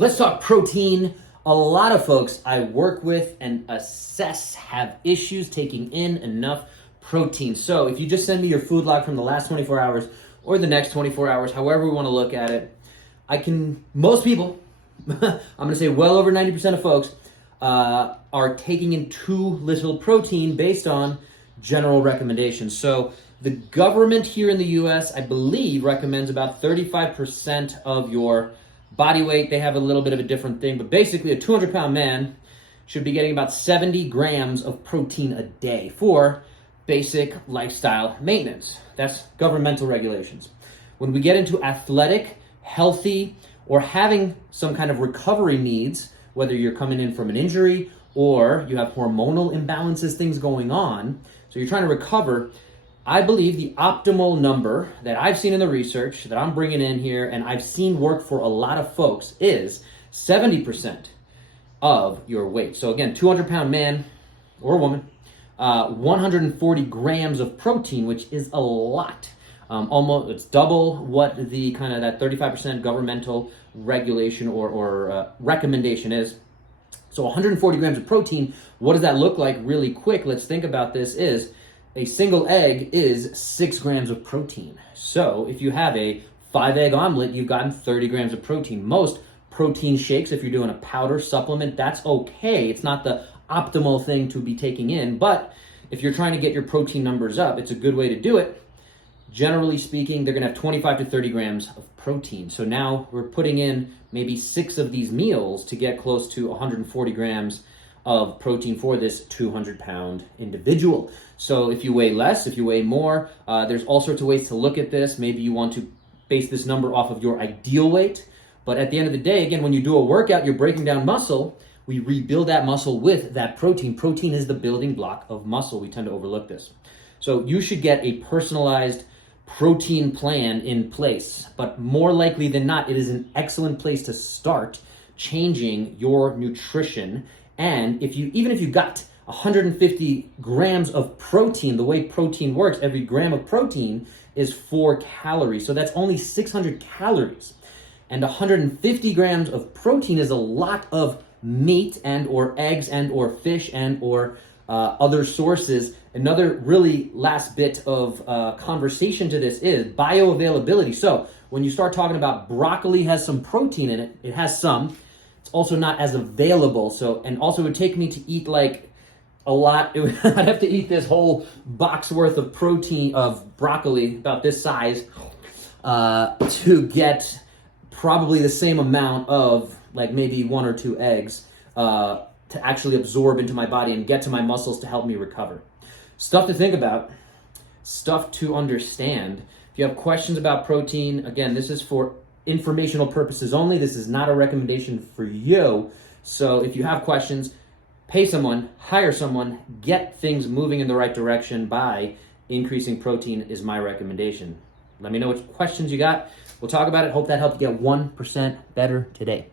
Let's talk protein. A lot of folks I work with and assess have issues taking in enough protein. So if you just send me your food log from the last 24 hours or the next 24 hours, however we want to look at it, most people, I'm going to say well over 90% of folks, are taking in too little protein based on general recommendations. So the government here in the US, I believe, recommends about 35% of your body weight. They have a little bit of a different thing, but basically a 200-pound man should be getting about 70 grams of protein a day for basic lifestyle maintenance. That's governmental regulations. When we get into athletic, healthy, or having some kind of recovery needs, whether you're coming in from an injury or you have hormonal imbalances, things going on, so you're trying to recover, I believe the optimal number that I've seen in the research that I'm bringing in here and I've seen work for a lot of folks is 70% of your weight. So again, 200-pound man or woman, 140 grams of protein, which is a lot. Almost, it's double what the kind of that 35% governmental regulation or recommendation is. So 140 grams of protein, what does that look like really quick? Let's think about this is a single egg is 6 grams of protein. So if you have a 5-egg omelet, you've gotten 30 grams of protein. Most protein shakes, if you're doing a powder supplement, that's okay. It's not the optimal thing to be taking in, but if you're trying to get your protein numbers up, it's a good way to do it. Generally speaking, they're gonna have 25 to 30 grams of protein. So now we're putting in maybe 6 of these meals to get close to 140 grams of protein for this 200-pound individual. So if you weigh less, if you weigh more, there's all sorts of ways to look at this. Maybe you want to base this number off of your ideal weight. But at the end of the day, again, when you do a workout, you're breaking down muscle. We rebuild that muscle with that protein. Protein is the building block of muscle. We tend to overlook this. So you should get a personalized protein plan in place. But more likely than not, it is an excellent place to start changing your nutrition. And even if you got 150 grams of protein, the way protein works, every gram of protein is 4 calories. So that's only 600 calories. And 150 grams of protein is a lot of meat and or eggs and or fish and or other sources. Another really last bit of conversation to this is bioavailability. So when you start talking about broccoli has some protein in it, it has some. It's also not as available. So, and also it would take me to eat like a lot. I'd have to eat this whole box worth of protein of broccoli, about this size, to get probably the same amount of like maybe 1 or 2 eggs to actually absorb into my body and get to my muscles to help me recover. Stuff to think about, stuff to understand. If you have questions about protein, again, this is for informational purposes only. This is not a recommendation for you. So if you have questions, pay someone, hire someone, get things moving in the right direction by increasing protein is my recommendation. Let me know what questions you got. We'll talk about it. Hope that helped you get 1% better today.